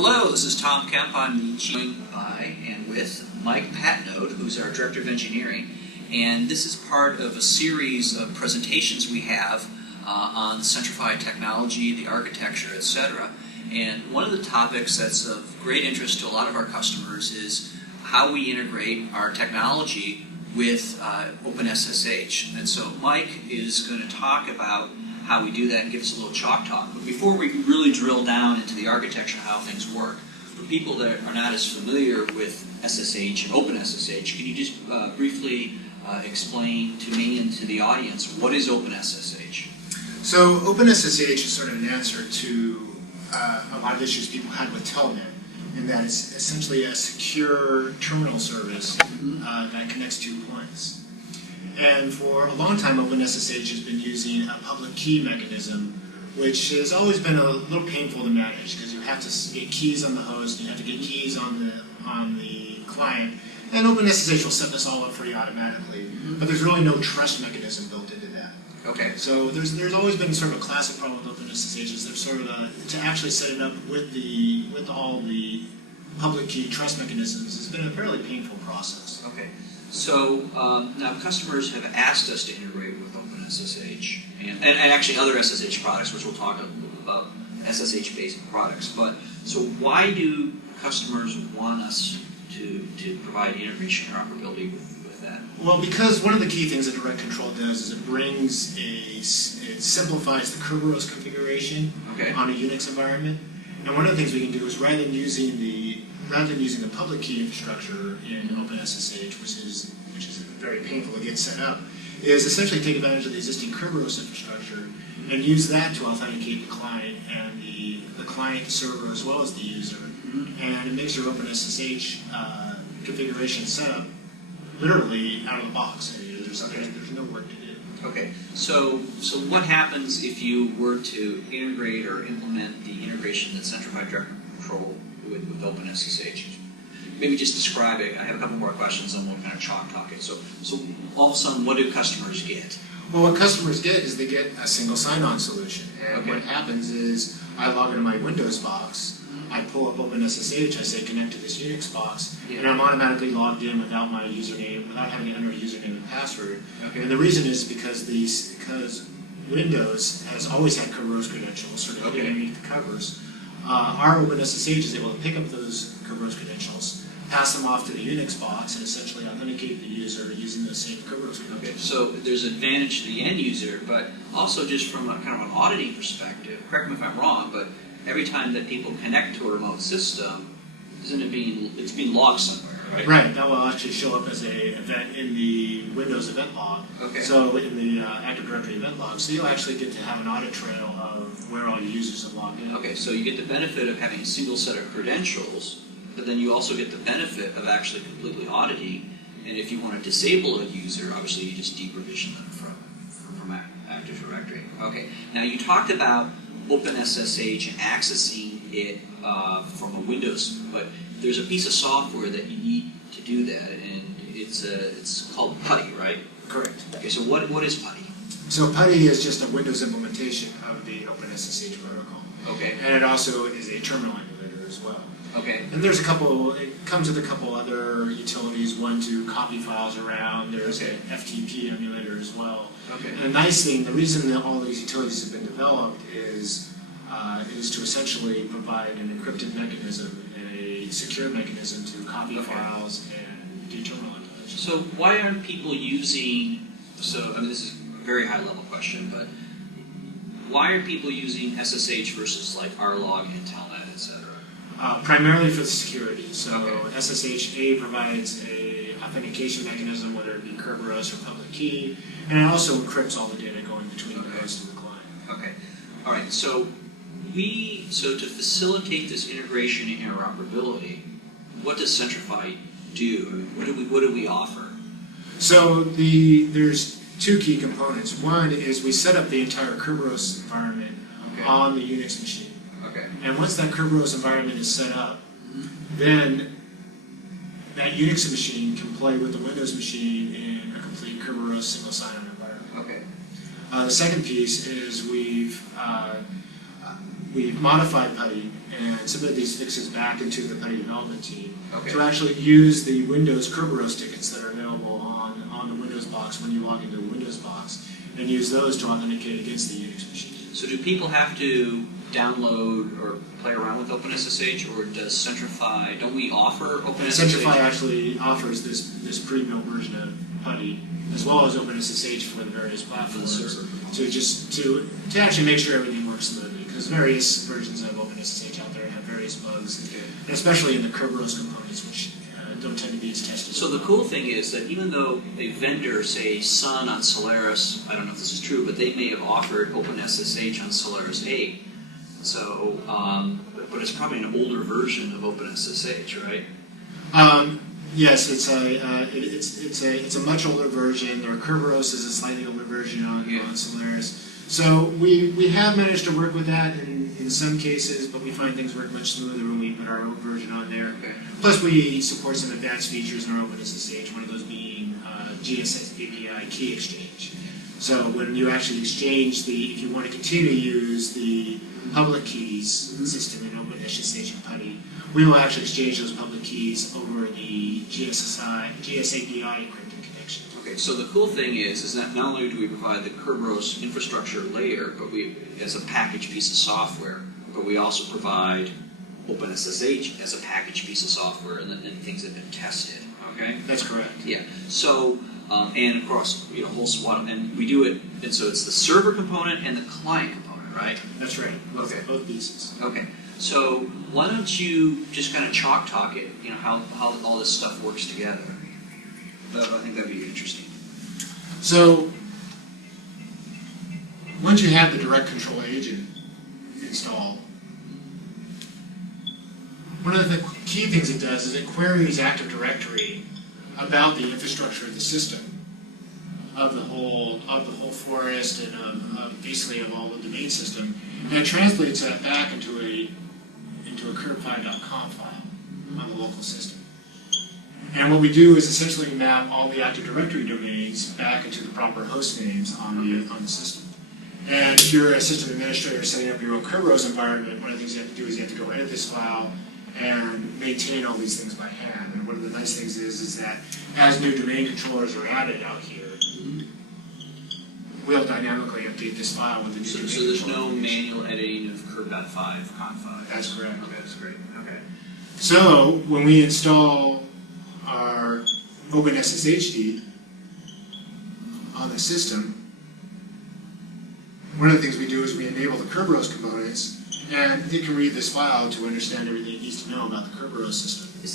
Hello, this is Tom Kemp. I'm the chief by and with Mike Patnode, who's our Director of Engineering. And this is part of a series of presentations we have on Centrify technology, the architecture, etc. And one of the topics that's of great interest to a lot of our customers is how we integrate our technology with OpenSSH. And so Mike is going to talk about how we do that and give us a little chalk talk. But before we really drill down into the architecture, how things work, for people that are not as familiar with SSH and OpenSSH, can you just briefly explain to me and to the audience what is OpenSSH? So OpenSSH is sort of an answer to a lot of issues people had with Telnet, in that it's essentially a secure terminal service that connects two points. And for a long time, OpenSSH has been using a public key mechanism, which has always been a little painful to manage because you have to get keys on the host, you have to get keys on the client, and OpenSSH will set this all up for you automatically. But there's really no trust mechanism built into that. Okay. So there's always been sort of a classic problem with OpenSSH is there's sort of to actually set it up with all the public key trust mechanisms has been a fairly painful process. Okay. So now customers have asked us to integrate with OpenSSH and actually other SSH products, which we'll talk about SSH-based products. But so why do customers want us to provide integration and interoperability with that? Well, because one of the key things that DirectControl does is it simplifies the Kerberos configuration on a Unix environment. And one of the things we can do is rather than using the public key infrastructure in OpenSSH, which is very painful to get set up, is essentially take advantage of the existing Kerberos infrastructure and use that to authenticate the client and the client server as well as the user. And it makes your OpenSSH configuration setup literally out of the box. There's no work to do. Okay. So what happens if you were to integrate or implement the integration that Centrify DirectControl with OpenSSH? Maybe just describe it. I have a couple more questions and we'll kind of chalk talk it. So all of a sudden, what do customers get? Well, what customers get is they get a single sign-on solution. And what happens is I log into my Windows box, I pull up OpenSSH, I say connect to this Unix box, and I'm automatically logged in without my username, without having to enter a username and password. And the reason is because Windows has always had Kerberos credentials sort of underneath the covers. Our OpenSSH is able to pick up those Kerberos credentials, pass them off to the Unix box, and essentially authenticate the user using those same Kerberos credentials. Okay, so there's an advantage to the end user, but also just from a kind of an auditing perspective, correct me if I'm wrong, but every time that people connect to a remote system, it's being logged somewhere, right? Right, that will actually show up as an event in the Windows event log. Okay. So in the Active Directory event log, so you'll actually get to have an audit trail of where all your users have logged in. Okay, so you get the benefit of having a single set of credentials, but then you also get the benefit of actually completely auditing. And if you want to disable a user, obviously you just deprovision them from Active Directory. Okay, now you talked about OpenSSH and accessing it from a Windows, but there's a piece of software that you need to do that, and it's called PuTTY, right? Correct. Okay, so what is PuTTY? So PuTTY is just a Windows implementation of the OpenSSH protocol. Okay. And it also is a terminal emulator as well. Okay. And it comes with a couple other utilities, one to copy files around. There's an FTP emulator as well. Okay. And the nice thing, the reason that all these utilities have been developed is to essentially provide an encrypted mechanism, a secure mechanism to copy files and do terminal emulation. So why aren't people using, this is a very high level question, but why are people using SSH versus like RLog and Telnet, etc.? Primarily for the security. So SSH provides a authentication mechanism, whether it be Kerberos or public key, and it also encrypts all the data going between the host and the client. Okay. All right. So to facilitate this integration and interoperability, what does Centrify do? I mean, what do we offer? So there's two key components. One is we set up the entire Kerberos environment on the Unix machine. And once that Kerberos environment is set up, then that Unix machine can play with the Windows machine in a complete Kerberos single sign-on environment. The second piece is we modified PuTTY and submitted these fixes back into the PuTTY development team Okay. to actually use the Windows Kerberos tickets that are available on the Windows box when you log into the Windows box, and use those to authenticate against the Unix machine. So do people have to download or play around with OpenSSH, or does Centrify, don't we offer OpenSSH? Centrify actually offers this pre-built version of PuTTY, as well as OpenSSH for the various platforms, to actually make sure everything works smoothly, because various versions of OpenSSH out there have various bugs, and especially in the Kerberos components, which don't tend to be as tested. So the cool thing is that even though a vendor, say Sun on Solaris, I don't know if this is true, but they may have offered OpenSSH on Solaris 8, so, but it's probably an older version of OpenSSH, right? Yes, it's a much older version. Or Kerberos is a slightly older version on Solaris. So we have managed to work with that in some cases, but we find things work much smoother when we put our own version on there. Okay. Plus, we support some advanced features in our OpenSSH. One of those being GSS API key exchange. So when you actually exchange if you want to continue to use the public keys system in OpenSSH and PuTTY, we will actually exchange those public keys over the GSAPI encrypted connection. Okay, so the cool thing is that not only do we provide the Kerberos infrastructure layer, but we, as a packaged piece of software, but we also provide OpenSSH as a packaged piece of software, and things have been tested. Okay. That's correct. Yeah. So, and of course, whole SWAT, and we do it, and so it's the server component and the client component, right? That's right. Both pieces. Okay. So why don't you just kind of chalk talk it, how all this stuff works together? I think that'd be interesting. So once you have the direct control agent installed, one of the key things it does is it queries Active Directory about the infrastructure of the system, of the whole forest, and basically of all the domain system, and it translates that back into a Kerberos.conf file on the local system. And what we do is essentially map all the Active Directory domains back into the proper host names on the system. And if you're a system administrator setting up your own Kerberos environment, one of the things you have to do is you have to go edit this file and maintain all these things by hand. And one of the nice things is that as new domain controllers are added out here, we'll dynamically update this file with the new domain So there's controller. no manual editing of Kerb.5.conf5? That's correct. Okay, that's great. Okay. So when we install our OpenSSH on the system, one of the things we do is we enable the Kerberos components, and it can read this file to understand everything it needs to know about the Kerberos system. Is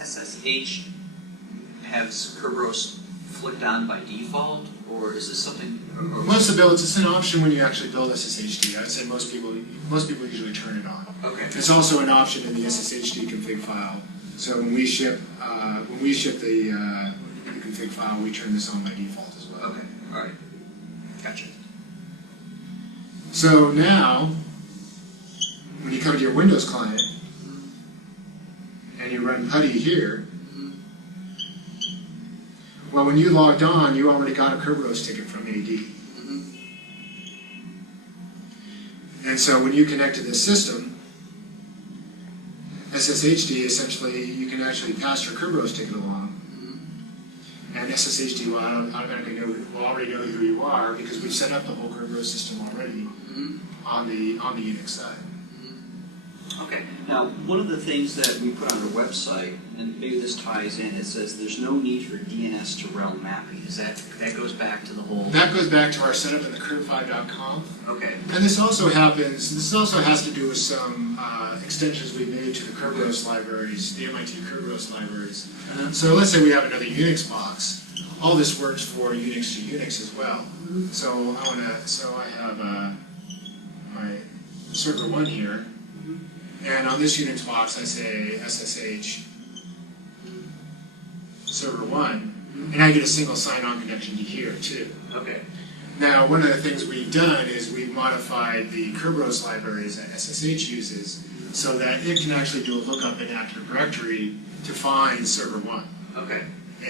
SSH has Kerberos flicked on by default, or is this something? Most of the builds, it's an option when you actually build SSHD. I'd say most people usually turn it on. Okay. It's also an option in the SSHD config file. So when we ship the config file, we turn this on by default as well. Okay. All right. Gotcha. So now, when you come to your Windows client and you run PuTTY here, well, when you logged on, you already got a Kerberos ticket from AD. And so when you connect to this system, SSHD, essentially, you can actually pass your Kerberos ticket along. And SSHD will automatically will already know who you are, because we've set up the whole Kerberos system already on the Unix side. Okay. Now, one of the things that we put on our website, and maybe this ties in, it says there's no need for DNS to realm mapping. That goes back to the whole? That goes back to our setup in the Kerb5.conf. Okay. And this also has to do with some extensions we made to the Kerberos libraries, the MIT Kerberos libraries. So let's say we have another Unix box. All this works for Unix to Unix as well. So I have my server 1 here. And on this Unix box, I say SSH server 1, and I get a single sign-on connection to here, too. Okay. Now, one of the things we've done is we've modified the Kerberos libraries that SSH uses so that it can actually do a lookup in Active Directory to find server 1. Okay.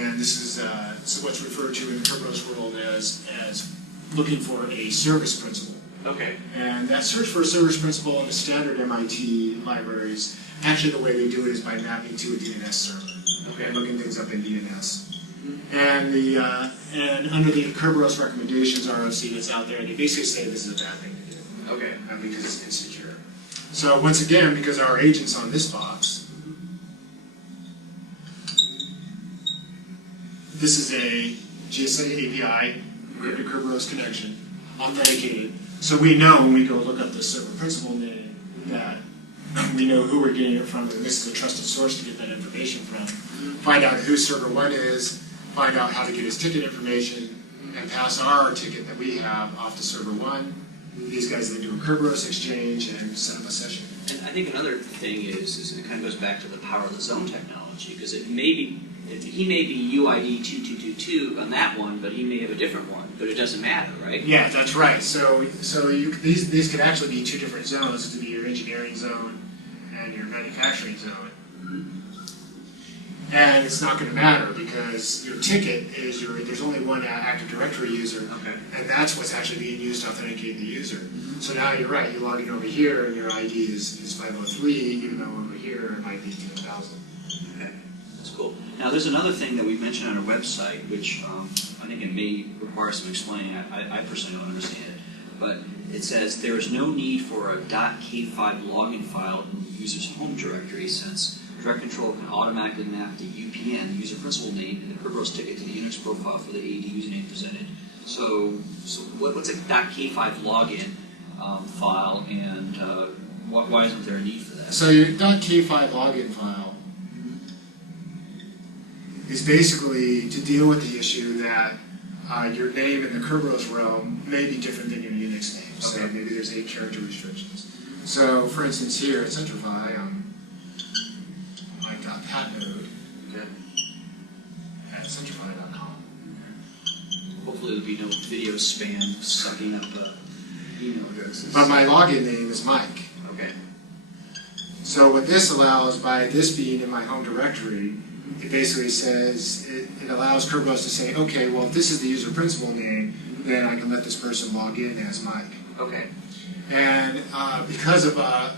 And this is what's referred to in the Kerberos world as looking for a service principal. Okay. And that search for a service principal in the standard MIT libraries, actually the way they do it is by mapping to a DNS server. Okay. And looking things up in DNS. And and under the Kerberos recommendations RFC that's out there, they basically say this is a bad thing to do. Okay. Because it's insecure. So once again, because our agent's on this box, this is a GSA API, encrypted Kerberos connection, authenticated. So we know when we go look up the server principal name that we know who we're getting it from, and this is a trusted source to get that information from. Find out who server 1 is, find out how to get his ticket information, and pass our ticket that we have off to server 1. These guys then do a Kerberos exchange and set up a session. And I think another thing is it kind of goes back to the power of the zone technology, because it may be, he may be UID 2222 on that one, but he may have a different one, but it doesn't matter, right? Yeah, that's right. So these could actually be two different zones. This could be your engineering zone and your manufacturing zone. And it's not going to matter because your ticket is there's only one Active Directory user, and that's what's actually being used to authenticate the user. So now you're right, you log in over here and your ID is 503, even though over here it might be 1000. Okay, that's cool. Now there's another thing that we mentioned on our website, which I think it may require some explaining. I personally don't understand it. But it says there is no need for a .k5 login file in the user's home directory since Direct Control can automatically map the UPN, the user principal name, and the Kerberos ticket to the Unix profile for the AD username presented. So what's a .k5 login file, and why isn't there a need for that? So your .k5 login file is basically to deal with the issue that your name in the Kerberos realm may be different than your Unix name. So maybe there's 8 character restrictions. So for instance here at Centrify, Patnode at centrify.com. Hopefully there'll be no video spam sucking up email addresses. But my login name is Mike. Okay. So what this allows, by this being in my home directory, it basically says, it allows Kerberos to say, okay, well if this is the user principal name, then I can let this person log in as Mike. Okay. And because of our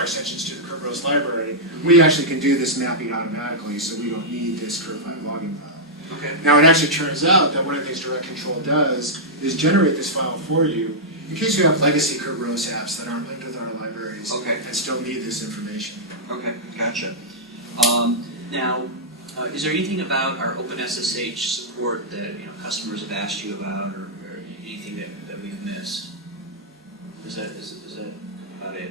extensions to the Kerberos library, we actually can do this mapping automatically, so we don't need this Kerberos login file. Okay. Now it actually turns out that one of the things Direct Control does is generate this file for you in case you have legacy Kerberos apps that aren't linked with our libraries and still need this information. Okay, gotcha. Now, is there anything about our OpenSSH support that customers have asked you about, or anything that we've missed? Is that about it?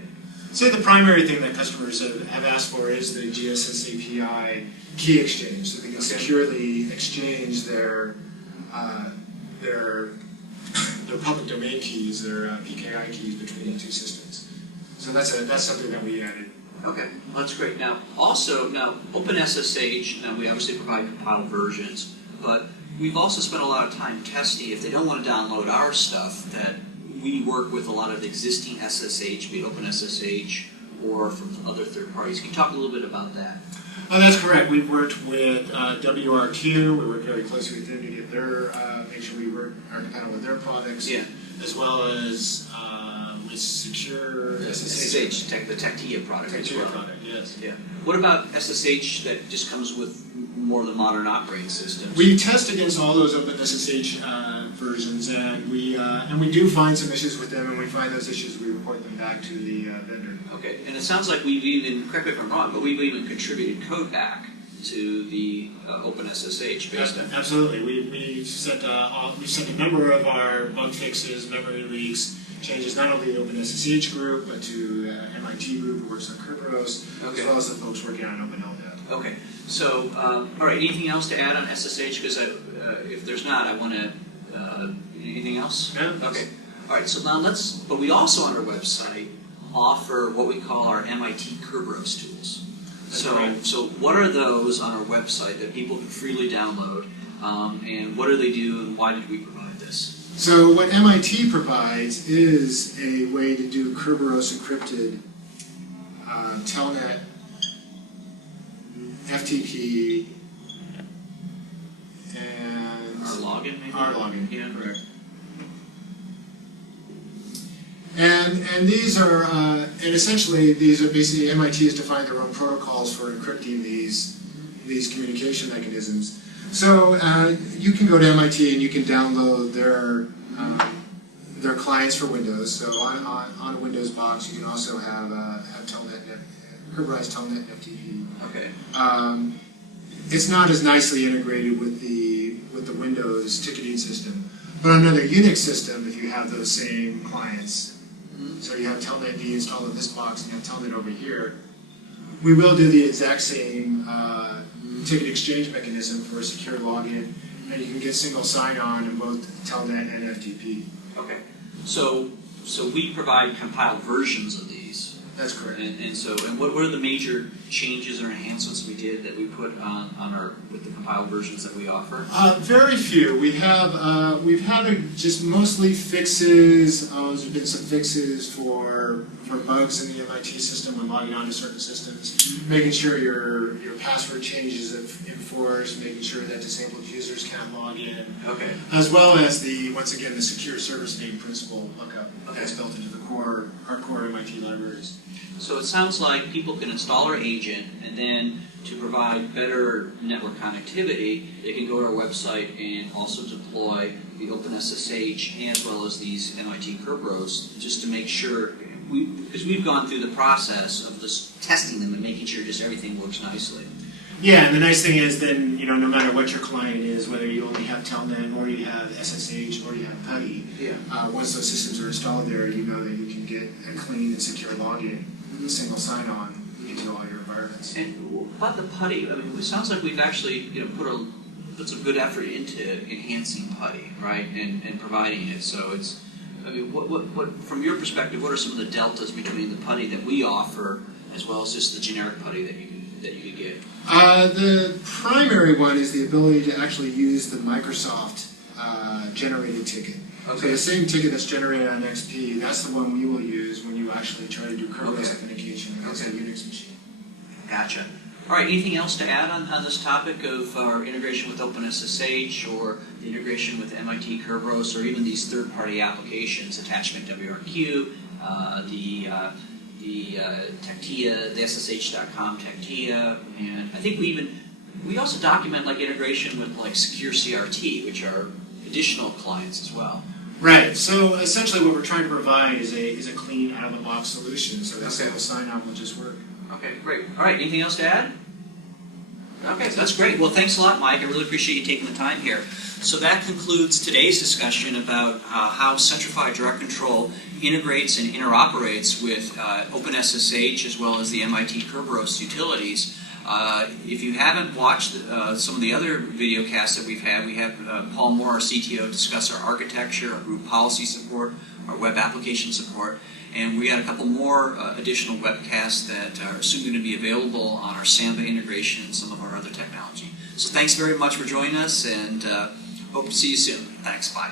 So the primary thing that customers have asked for is the GSS API key exchange, so they can securely exchange their public domain keys, their PKI keys between the two systems. So that's something that we added. Okay, well, that's great. Now, OpenSSH, we obviously provide compiled versions, but we've also spent a lot of time testing if they don't want to download our stuff, that we work with a lot of the existing SSH, be it OpenSSH or from other third parties. Can you talk a little bit about that? Oh, that's correct. We've worked with WRQ. We work very closely with them to get their, make sure we are compatible with their products, as well as with Secure SSH. The TechTIA product as well. Product, yes. Yeah. What about SSH that just comes with more of the modern operating systems? We test against all those OpenSSH versions, and we do find some issues with them, and we find those issues, we report them back to the vendor. Okay, and it sounds like we've even, correct me if I'm wrong, but we've even contributed code back to the OpenSSH based on. Absolutely, we've sent a number of our bug fixes, memory leaks, changes not only to the OpenSSH group, but to the MIT group who works on Kerberos, as well as the folks working on OpenLDAP. Okay, so, all right, anything else to add on SSH? Because if there's not, I want to, anything else? No. Okay, all right, so now but we also on our website offer what we call our MIT Kerberos Tools. So what are those on our website that people can freely download, and what do they do, and why did we provide this? So what MIT provides is a way to do Kerberos encrypted telnet, FTP, and our login, maybe? Our login. Yeah, correct. and these are, and essentially these are basically MIT has defined their own protocols for encrypting these communication mechanisms. So you can go to MIT and you can download their clients for Windows. So on a Windows box, you can also have Telnet, Kerberos Telnet and FTP. Okay. It's not as nicely integrated with the Windows ticketing system, but on another Unix system, if you have those same clients, so you have Telnet D installed in this box and you have Telnet over here, we will do the exact same ticket exchange mechanism for a secure login, and you can get single sign-on in both Telnet and FTP. Okay. So we provide compiled versions of these. That's correct. And what are the major changes or enhancements we did that we put on our with the compiled versions that we offer? Very few. We've had just mostly fixes. There's been some fixes for bugs in the MIT system when logging onto certain systems, making sure your password changes enforced, making sure that disabled users can't log in. Okay. As well as once again the secure service name principal lookup that's built into our core MIT libraries. So it sounds like people can install our agent, and then to provide better network connectivity, they can go to our website and also deploy the OpenSSH as well as these MIT Kerberos, just to make sure, because we've gone through the process of just testing them and making sure just everything works nicely. Yeah, and the nice thing is then, no matter what your client is, whether you only have Telnet or you have SSH or you have PuTTY, once those systems are installed there, you know that you can get a clean and secure login, single sign-on into all your environments. And about the PuTTY, it sounds like we've actually put some good effort into enhancing PuTTY, right, and providing it. So it's, what from your perspective, what are some of the deltas between the PuTTY that we offer as well as just the generic PuTTY that you could get? The primary one is the ability to actually use the Microsoft generated ticket. Okay. So the same ticket that's generated on XP, that's the one we will use when you actually try to do Kerberos authentication against a Unix machine. Gotcha. All right, anything else to add on this topic of our integration with OpenSSH or the integration with MIT Kerberos or even these third-party applications, Attachment WRQ, the Tectia, the SSH.com Tectia, and I think we also document integration with Secure CRT, which are additional clients as well. Right. So essentially, what we're trying to provide is a clean, out-of-the-box solution. So that single sign-on will just work. Okay, great. All right. Anything else to add? Okay, so that's great. Well, thanks a lot, Mike. I really appreciate you taking the time here. So that concludes today's discussion about how Centrify Direct Control integrates and interoperates with OpenSSH as well as the MIT Kerberos utilities. If you haven't watched some of the other video casts that we've had, we have Paul Moore, our CTO, discuss our architecture, our group policy support, our web application support, and we got a couple more additional webcasts that are soon going to be available on our Samba integration and some of our other technology. So thanks very much for joining us, and hope to see you soon. Thanks. Bye.